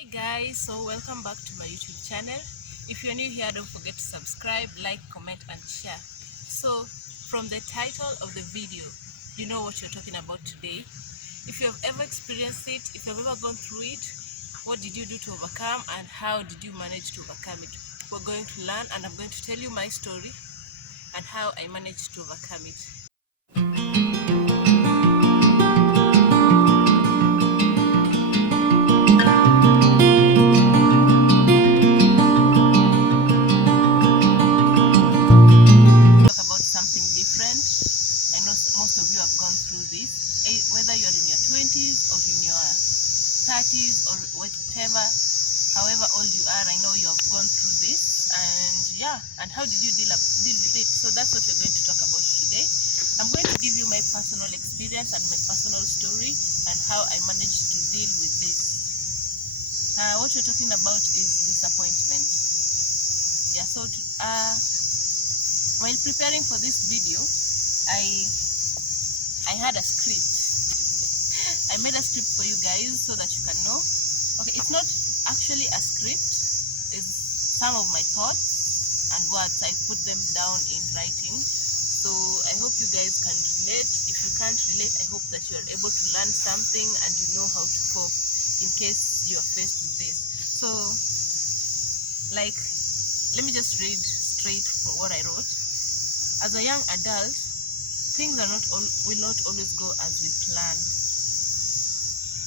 Hey guys, so welcome back to my YouTube channel. If you're new here, don't forget to subscribe, like, comment and share. So from the title of the video, you know what you're talking about today. If you have ever experienced it, if you've ever gone through it, what did you do to overcome and how did you manage to overcome it? We're going to learn, and I'm going to tell you my story and how I managed to overcome it. Talk about something different. I know most of you have gone through this, whether you're in your 20s or in your 30s or whatever, however old you are. I know you have gone through this, and yeah, and how did you deal with it? So that's what we're going to talk about today. I'm going to give you my personal experience and my personal story and how I managed to deal with this. What we're talking about is disappointment. Yeah, so while preparing for this video, I had a script. I made a script for you guys so that you can know. Okay, it's not actually a script. It's some of my thoughts and words. I put them down in writing. So I hope you guys can relate. If you can't relate, I hope that you are able to learn something and you know how to cope in case you are faced with this. So, like, let me just read straight for what I wrote. As a young adult, things will not always go as we plan.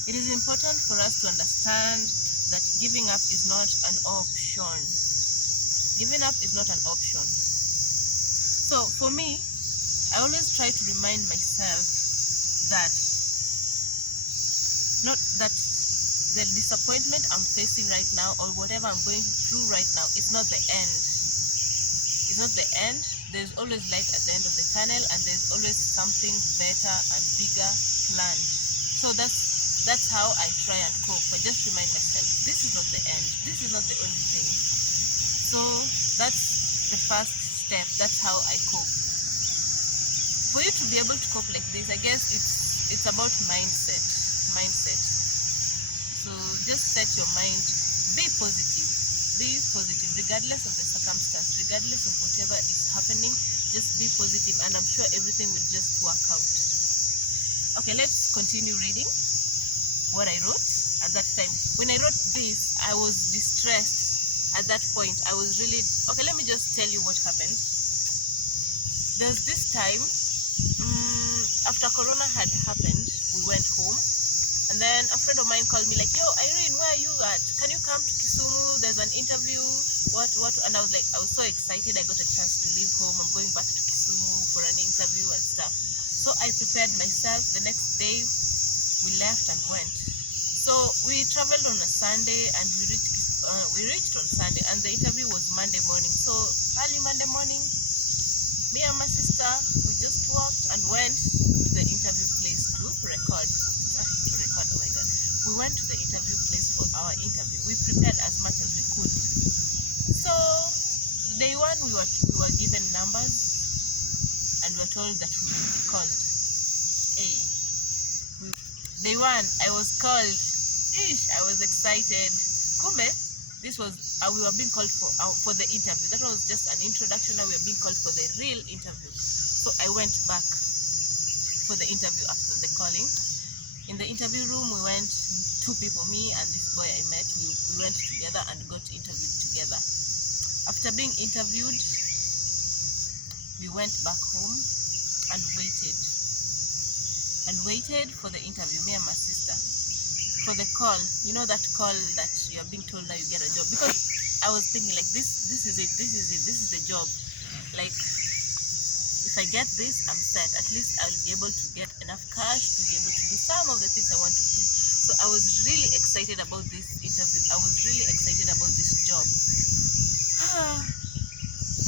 It is important for us to understand that giving up is not an option. Giving up is not an option. So for me, I always try to remind myself that the disappointment I'm facing right now or whatever I'm going through right now is not the end. It's not the end. There's always light at the end of the tunnel, and there's always something better and bigger planned. So that's how I try and cope. I just remind myself, this is not the end. This is not the only thing. So that's the first step. That's how I cope. For you to be able to cope like this, I guess it's about mindset. So just set your mind, be positive, regardless of the circumstance, regardless of whatever is happening. Just be positive, and I'm sure everything will just work out. Okay, let's continue reading what I wrote at that time. When I wrote this, I was distressed at that point. I was really, okay, let me just tell you what happened. There's this time, after Corona had happened, we went home, and then a friend of mine called me like, yo, Irene, where are you at? Can you come to Kisumu? There's an interview, what? And I was so excited. I got a chance to leave home. I'm going back to Kisumu for an interview and stuff. So I prepared myself. The next day, we left and went. So we traveled on a Sunday, and we reached on Sunday, and the interview was Monday morning. So early Monday morning, me and my sister, we just walked and went to the interview place to record. Oh my God. We went to the interview place for our interview. We prepared as much as we could. So day one, we were given numbers, and we were told that we would be called. Day one, I was called. I was excited. Kumbe, this was we were being called for the interview. That was just an introduction. Now we were being called for the real interview. So I went back for the interview after the calling. In the interview room, we went, two people, me and this boy I met. We went together and got interviewed together. After being interviewed, we went back home and waited for the interview, me and my sister, for the call. You know that call that you are being told now you get a job? Because I was thinking like, this is the job. Like, if I get this, I'm set. At least I'll be able to get enough cash to be able to do some of the things I want to do. So I was really excited about this interview. I was really excited about this job.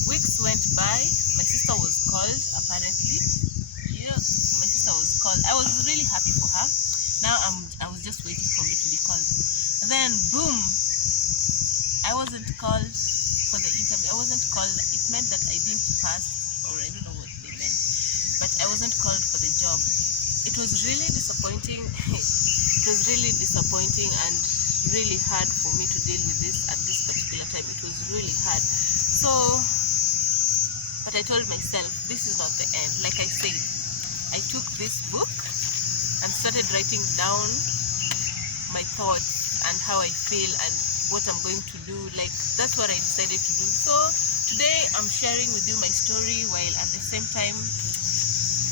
Weeks went by. My sister was called, apparently. Yeah, my sister was called. I was really happy for her. Now I was just waiting for me to be called. Then boom, I wasn't called for the interview. I wasn't called. It meant that I didn't pass, or I don't know what they meant, but I wasn't called for the job. It was really disappointing. It was really disappointing, and really hard for me to deal with this at this particular time. It was really hard. So, but I told myself, this is not the end. Like I said, I took this book and started writing down my thoughts and how I feel and what I'm going to do. Like, that's what I decided to do. So today I'm sharing with you my story, while at the same time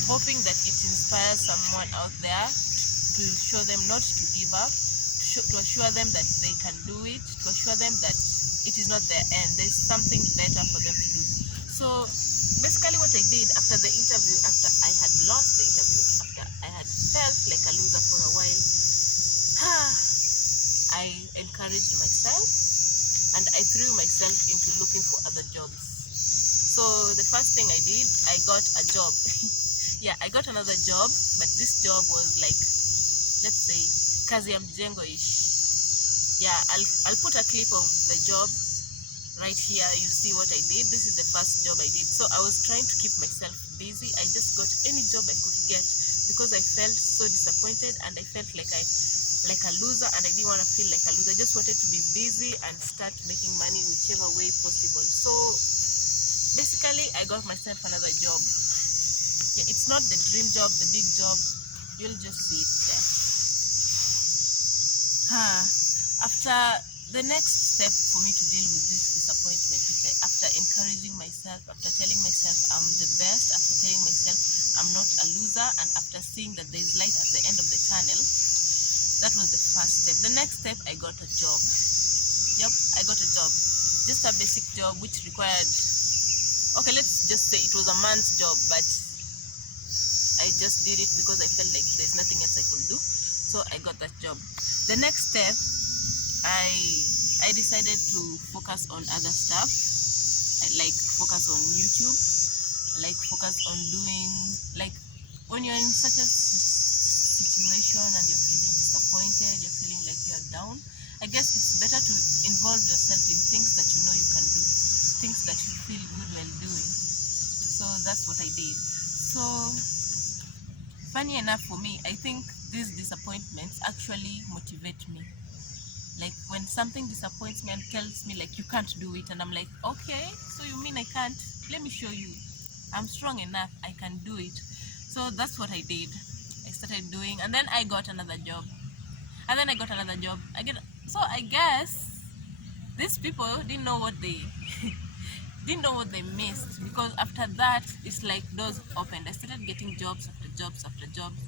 hoping that it inspires someone out there, to show them not to give up, to assure them that they can do it, to assure them that it is not their end. There's something better for them to do. So basically what I did after the interview, after I had lost the interview, after I had felt like a loser for a while, I encouraged myself and I threw myself into looking for other jobs. So the first thing I did, I got a job. Yeah, I got another job, but this job was like, let's say, kazi ya mjengo-ish. Yeah, I'll put a clip of the job right here. You see what I did. This is the first job I did. So I was trying to keep myself busy. I just got any job I could get because I felt so disappointed and I felt like a loser, and I didn't want to feel like a loser. I just wanted to be busy and start making money whichever way possible. So basically I got myself another job. Yeah, it's not the dream job, the big job. You'll just see it there. After the next step for me to deal with this disappointment, after encouraging myself, after telling myself I'm the best, after telling myself I'm not a loser, and after seeing that there's light at the end of the tunnel, that was the first step. The next step, I got a job. Yep, I got a job. Just a basic job which required, okay, let's just say it was a month's job, but I just did it because I felt like there's nothing else I could do. So I got that job. The next step, I decided to focus on other stuff. I like focus on YouTube. I like focus on doing, like, when you're in such a situation and you're feeling disappointed, you're feeling like you're down, I guess it's better to involve yourself in things that you know you can do, things that you feel good while doing. So that's what I did. So funny enough for me, I think these disappointments actually motivate me. Like when something disappoints me and tells me like you can't do it, and I'm like, okay, so you mean I can't? Let me show you. I'm strong enough, I can do it. So that's what I did. I started doing, and then I got another job. And then I got another job. So I guess these people didn't know what they missed, because after that it's like doors opened. I started getting jobs after jobs after jobs.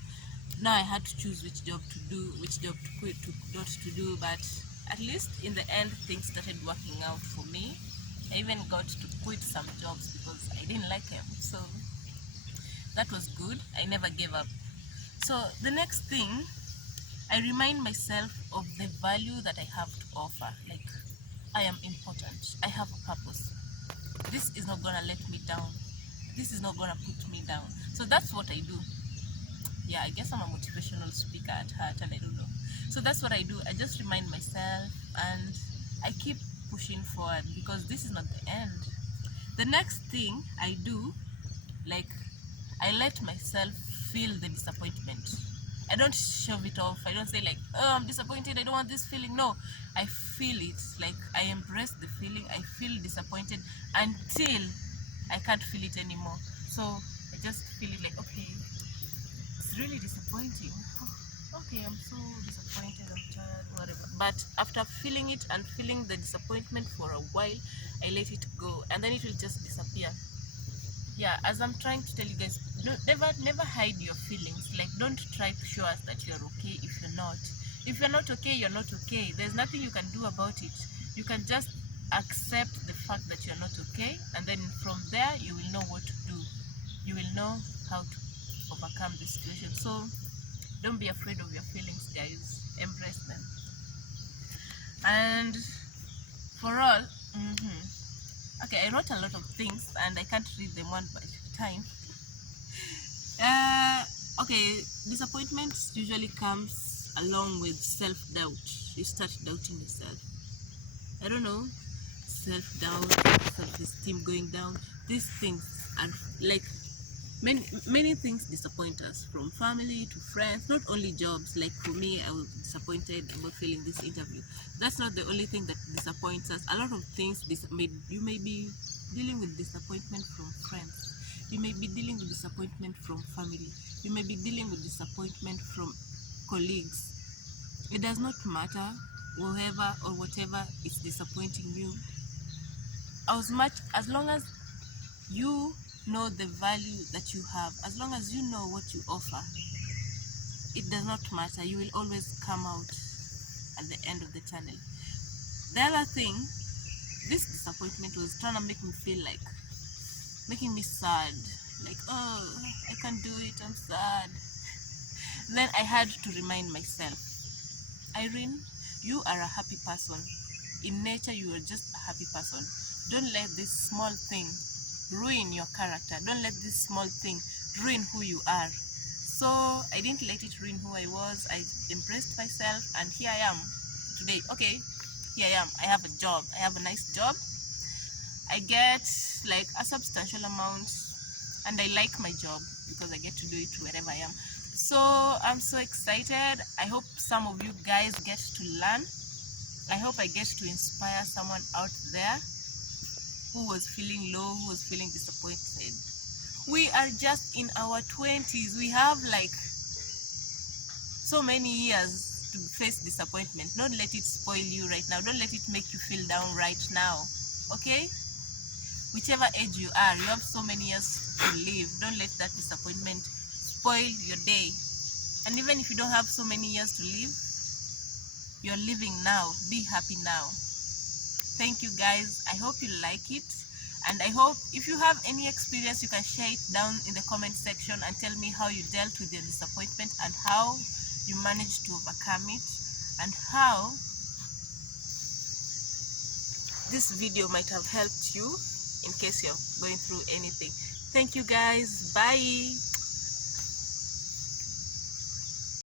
Now I had to choose which job to do, which job to quit, not to do, but at least in the end things started working out for me. I even got to quit some jobs because I didn't like them. So that was good. I never gave up. So the next thing, I remind myself of the value that I have to offer. Like, I am important. I have a purpose. This is not gonna let me down. This is not gonna put me down. So that's what I do. Yeah, I guess I'm a motivational speaker at heart, and I don't know. So that's what I do. I just remind myself and I keep pushing forward because this is not the end. The next thing I do, like, I let myself feel the disappointment. I don't shove it off. I don't say like, oh, I'm disappointed, I don't want this feeling. No, I feel it. Like, I embrace the feeling. I feel disappointed until I can't feel it anymore. So I just feel it like, okay, it's really disappointing. Oh, okay, I'm so disappointed, I'm tired, whatever. But after feeling it and feeling the disappointment for a while, I let it go, and then it will just disappear. Yeah, as I'm trying to tell you guys, never hide your feelings. Like, don't try to show us that you're okay if you're not. If you're not okay, you're not okay. There's nothing you can do about it. You can just accept the fact that you're not okay, and then from there you will know what to do. You will know how to overcome the situation. So don't be afraid of your feelings, guys. Embrace them. And for all, okay, I wrote a lot of things and I can't read them one by time. Okay, disappointment usually comes along with self-doubt. You start doubting yourself. I don't know, self-doubt, self-esteem going down. These things are like, Many things disappoint us, from family to friends, not only jobs. Like for me, I was disappointed about failing this interview. That's not the only thing that disappoints us. A lot of things you may be dealing with disappointment from friends, you may be dealing with disappointment from family, you may be dealing with disappointment from colleagues. It does not matter whoever or whatever is disappointing you, as long as you know the value that you have, as long as you know what you offer, it does not matter. You will always come out at the end of the tunnel. The other thing, this disappointment was trying to make me feel like, making me sad, like, oh, I can't do it, I'm sad. Then I had to remind myself, Irene, you are a happy person. In nature, you are just a happy person. Don't let this small thing ruin your character. Don't let this small thing ruin who you are. So I didn't let it ruin who I was. I embraced myself, and here I am today. Okay, here I am. I have a job. I have a nice job. I get like a substantial amount, and I like my job because I get to do it wherever I am. So I'm so excited. I hope some of you guys get to learn. I hope I get to inspire someone out there who was feeling low, who was feeling disappointed. We are just in our 20s. We have like so many years to face disappointment. Don't let it spoil you right now. Don't let it make you feel down right now. Okay? Whichever age you are, you have so many years to live. Don't let that disappointment spoil your day. And even if you don't have so many years to live, you're living now. Be happy now. Thank you guys. I hope you like it. And I hope if you have any experience, you can share it down in the comment section and tell me how you dealt with your disappointment and how you managed to overcome it, and how this video might have helped you in case you're going through anything. Thank you guys. Bye.